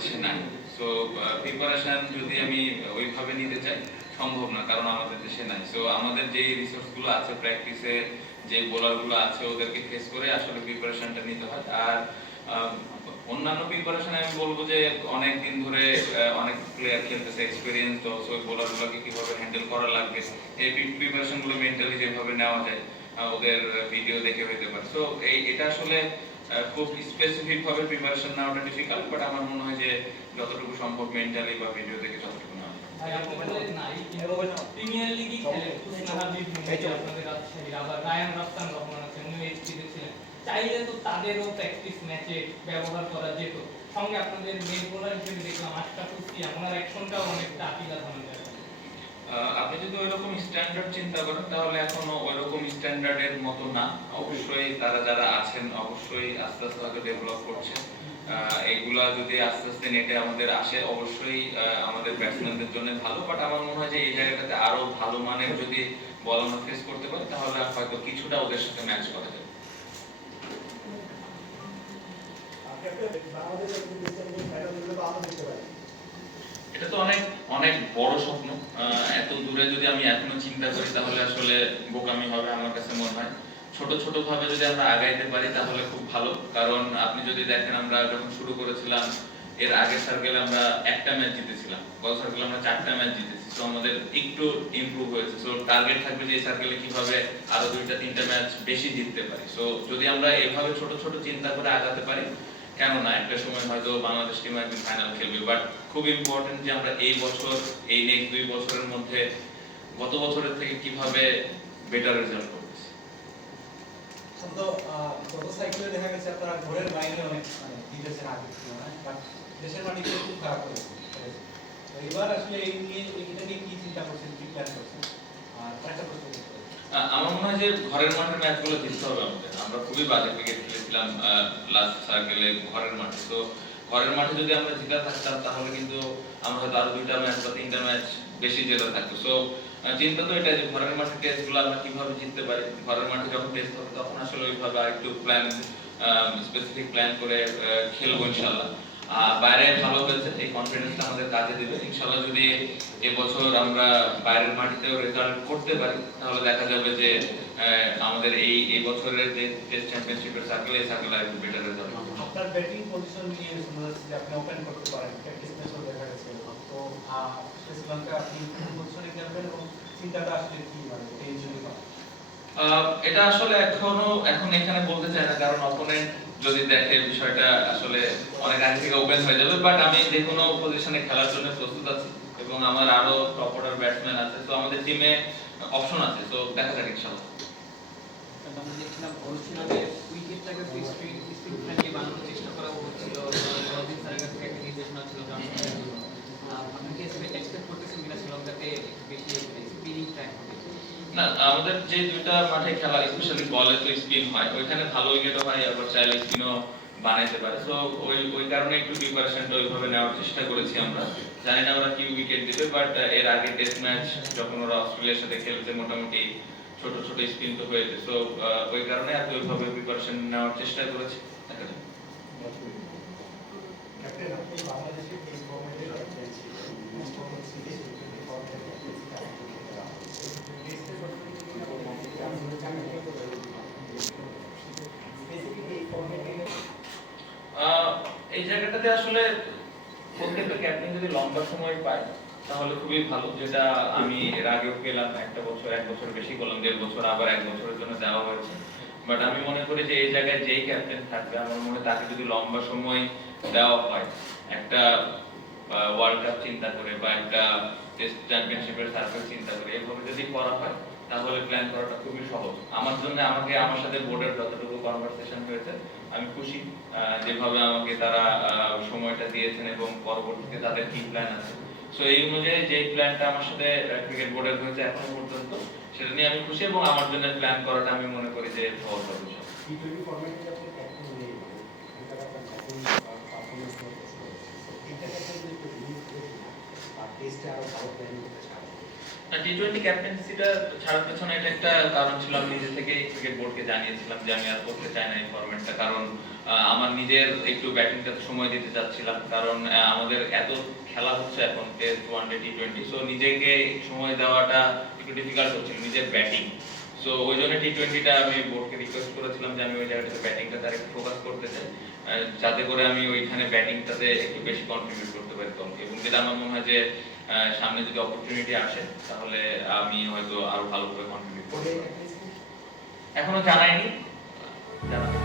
দেশে নাই। So preparation যদি আমি ওইভাবে নিতে চাই, সম্ভব না, কারণ আমাদের দেশে নাই। সো আমাদের যে রিসোর্সগুলো আছে প্র্যাকটিসে যে বোলারগুলো আছে, ওদেরকে ফেস করে আসলে প্রিপারেশনটা নিতে হয়। আর অন্যান্য প্রিপারেশন আমি বলব যে, অনেক দিন ধরে অনেক প্লেয়ার খেলতেছে এক্সপিরিয়েন্স তো সো বোলারগুলোকে কীভাবে হ্যান্ডেল করা লাগবে? এই প্রিপারেশনগুলো মেন্টালি যেভাবে নেওয়া যায় ওদের ভিডিও দেখে হইতে পারে। সো এই, এটা আসলে খুব স্পেসিফিক ভাবে প্রিপারেশন নেওয়াটা ডিফিকাল্ট বাট আমার মনে হয় যে যতটুকু সম্ভব মেন্টালি বা ভিডিও দেখে যতটুকু নেওয়া ভাই আপনাদের নাই প্রিমিয়ার লিগই খেলে মুহিদি আপনাদের রাজশাহীর আবার রায়ান রাফসান রহমান আছেন উনি এইচপিতে ছিলেন। চাইলে তো তাদেরও প্র্যাকটিস ম্যাচে ব্যবহার করা যেত। সঙ্গে আপনাদের মেন বোলার হিসেবে দেখলাম আশরাফুল সিয়াম ওনার অ্যাকশনটাও অনেকটা আকিলা ধরনের আপনি যদি ওইরকম স্ট্যান্ডার্ড চিন্তা করেন, তাহলে এখনও ওইরকম স্ট্যান্ডার্ডের মতো না। অবশ্যই তারা যারা আছেন, অবশ্যই আস্তে আস্তে হয়তো ডেভেলপ করছে। এগুলা যদি আস্তে আস্তে নেটে আমাদের আসে, অবশ্যই আমাদের ব্যাটসম্যানদের জন্য ভালো। বাট আমার মনে হয় যে এই জায়গাটাতে আরও ভালো মানের যদি বল আমরা ফেস করতে পারি, তাহলে হয়তো কিছুটা ওদের সাথে ম্যাচ করা যাবে। এটা তো অনেক অনেক বড় স্বপ্ন। এত দূরে যদি আমি এখনও চিন্তা করি, তাহলে আসলে বোকামি হবে আমার কাছে মনে হয়। ছোট ছোট ভাবে যদি আমরা আগাইতে পারি, তাহলে খুব ভালো। কারণ আপনি যদি দেখেন, আমরা যখন শুরু করেছিলাম, এর আগের সার্কেলে আমরা একটা ম্যাচ জিতেছিলাম। গত সার্কেলে আমরা চারটা ম্যাচ জিতেছি। তো আমাদের একটু ইমপ্রুভ হয়েছে। সো টার্গেট থাকবে যে সার্কেলে কীভাবে আরও দুইটা, তিনটা ম্যাচ বেশি জিততে পারি। সো যদি আমরা এভাবে ছোট ছোট চিন্তা করে আগাতে পারি কেন না? একটা সময় হয়তো বাংলাদেশ টিম একদিন ফাইনাল খেলবে। বাট খুব ইম্পর্টেন্ট যে আমরা এই বছর, এই নেক্সট দুই বছরের মধ্যে গত বছরের থেকে কীভাবে বেটার রেজাল্ট করতেছি। তো গত সাইকেলে দেখা গেছে আপনারা ঘরের বাইরে অনেক মানে জিতেছেন আগে বাট দেশের মাটিতে খুব খারাপ করেছে এবার আসলে এই নিয়ে এটা নিয়ে কি চিন্তা করছেন, কি প্ল্যান করছেন? আর একটা প্রশ্ন আমার মনে হয় যে ঘরের মাঠের ম্যাচগুলো জিততে হবে আমাদের আমরা খুবই বাজে ক্রিকেট খেলেছিলাম লাস্ট সার্কেলে ঘরের মাঠে। তো ঘরের মাঠে যদি আমরা জিতা থাকতাম, তাহলে কিন্তু আমরা হয়তো আরও দুইটা ম্যাচ বা তিনটা ম্যাচ বেশি জেতা থাকতো। সো চিন্তা তো এটা যে ঘরের মাঠে টেস্টগুলো আমরা কীভাবে জিততে পারি? ঘরের মাঠে যখন টেস্ট হবে, তখন আসলে ওইভাবে আরেকটু প্ল্যান স্পেসিফিক প্ল্যান করে খেলব ইনশাল্লাহ বাইরে ভালো হয়েছে এই কনফিডেন্সটা আমাদের কাজে দিবে। ইনশাল্লাহ যদি এবছর আমরা বাইরের মাটিতেও রেজাল্ট করতে পারি, তাহলে দেখা যাবে যে আমাদের এই এই বছরের যে টেস্ট চ্যাম্পিয়নশিপের সার্কেল এই সার্কেল আর বেটার রেজাল্ট আপনার ব্যাটিং পজিশন নিয়ে শোনা আপনি ওপেন করতে পারেন প্র্যাকটিস ম্যাচও দেখা গেছে। তো শ্রীলঙ্কা আপনি পজিশনে খেলবেন এবং চিন্তাটা আসলে কি মানে এই জন্য এটা আসলে এখনও, এখন এখানে বলতে চাই না, কারণ অপোনেন্ট যদি দেখে বিষয়টা আসলে অনেক আগে থেকে ওপেন হয়ে যাবে বাট আমি যে কোনো পজিশনে খেলার জন্য প্রস্তুত আছি এবং আমার আরও টপ অর্ডার ব্যাটসম্যান আছে, তো আমাদের টিমে অপশন আছে, তো দেখা যাক ইনশাআল্লাহ। আমরা দেখছিলাম অনুশীলনে উইকেটটাকে স্পিন স্পিন ফ্রেন্ডলি বানানোর চেষ্টা করা হচ্ছিল রবিন স্যারের কাছ থেকে একটা নির্দেশনা ছিল জনসনের জন্য আহ, আপনি কি এক্সপেক্ট করতেছেন কিনা শ্রীলঙ্কাতে একটু বেশি স্পিনিং টাইম হবে আমাদের যে দুইটা মাঠে খেলা স্পেশালি বলে তো স্পিন হয়, ওইখানে ভালো উইকেট হয়, আবার চাইলে স্পিনও বানাইতে পারে। সো ওই ওই কারণে একটু প্রিপারেশনটা ওইভাবে নেওয়ার চেষ্টা করেছি আমরা। জানি না ওরা কি উইকেট দিবে বাট এর আগে টেস্ট ম্যাচ যখন ওরা অস্ট্রেলিয়ার সাথে খেলতে মোটামুটি ছোট ছোট স্পিন তো হয়েছে। সো ওই কারণে আর ওইভাবে প্রিপারেশন নেওয়ার চেষ্টা করেছি। দেখা যাক। ক্যাপ্টেন আপনি বাংলাদেশের এই ফর্মেটে ক্যাপ্টেন ছিলেন most of the series twenty ফর্মেটে ক্যাপ্টেন এই ফর্মেটে আহ, এই জায়গাটাতে আসলে প্রত্যেকটা ক্যাপ্টেন যদি লম্বা সময় পায়, তাহলে খুবই ভালো। যেটা আমি এর আগেও পেলাম একটা বছর, এক বছর বেশি করলাম, দেড় বছর, আবার এক বছরের জন্য দেওয়া হয়েছে। বাট আমি মনে করি যে এই জায়গায় যেই ক্যাপ্টেন থাকবে, আমার মনে হয় তাকে যদি লম্বা সময় দেওয়া হয়, একটা ওয়ার্ল্ড কাপ চিন্তা করে বা একটা টেস্ট চ্যাম্পিয়নশিপের সার্কেল চিন্তা করে, এভাবে যদি করা হয় তাহলে প্ল্যান করাটা খুবই সহজ। আমার জন্য আমাকে, আমার সাথে বোর্ডের যতটুকু কনভারসেশন হয়েছে, আমি খুশি যেভাবে আমাকে তারা সময়টা দিয়েছেন এবং পরবর্তীতে তাদের কি প্ল্যান আছে। সো এই অনুযায়ী যে প্ল্যানটা আমার সাথে ক্রিকেট বোর্ডের হয়েছে এখনও পর্যন্ত, সেটা নিয়ে আমি খুশি এবং আমার জন্য প্ল্যান করাটা আমি মনে করি যে সহজ হবে। ইনশাআল্লাহ। টি টোয়েন্টি ফর্মেটে আপনি ক্যাপ্টেন নেই এটা আপনার ব্যাটিং পারফরমেন্স নিয়ে প্রশ্ন এটা ক্যাপ্টেন যদি একটু রিলিজ করে আর টেস্টে ভালো প্ল্যান করতে আমার নিজের একটু সময় দিতে চাচ্ছিলাম। কারণ আমাদের এত খেলা হচ্ছে এখন টেস্ট টি টোয়েন্টি সো নিজেকে সময় দেওয়াটা একটু ডিফিকাল্ট হচ্ছিল, নিজের ব্যাটিং সো ওই জন্য টি টোয়েন্টিটা আমি বোর্ডকে রিকোয়েস্ট করেছিলাম যে আমি ওই জায়গাটাতে ব্যাটিংটাতে আর একটু ফোকাস করতে চাই। যাতে করে আমি ওইখানে ব্যাটিংটাতে একটু বেশি কন্ট্রিবিউট করতে পারি। এবং যেটা আমার মনে হয় যে সামনে যদি অপরচুনিটি আসে তাহলে আমি হয়তো আরও ভালোভাবে কন্ট্রিবিউট করতে এখনও জানাইনি। জানা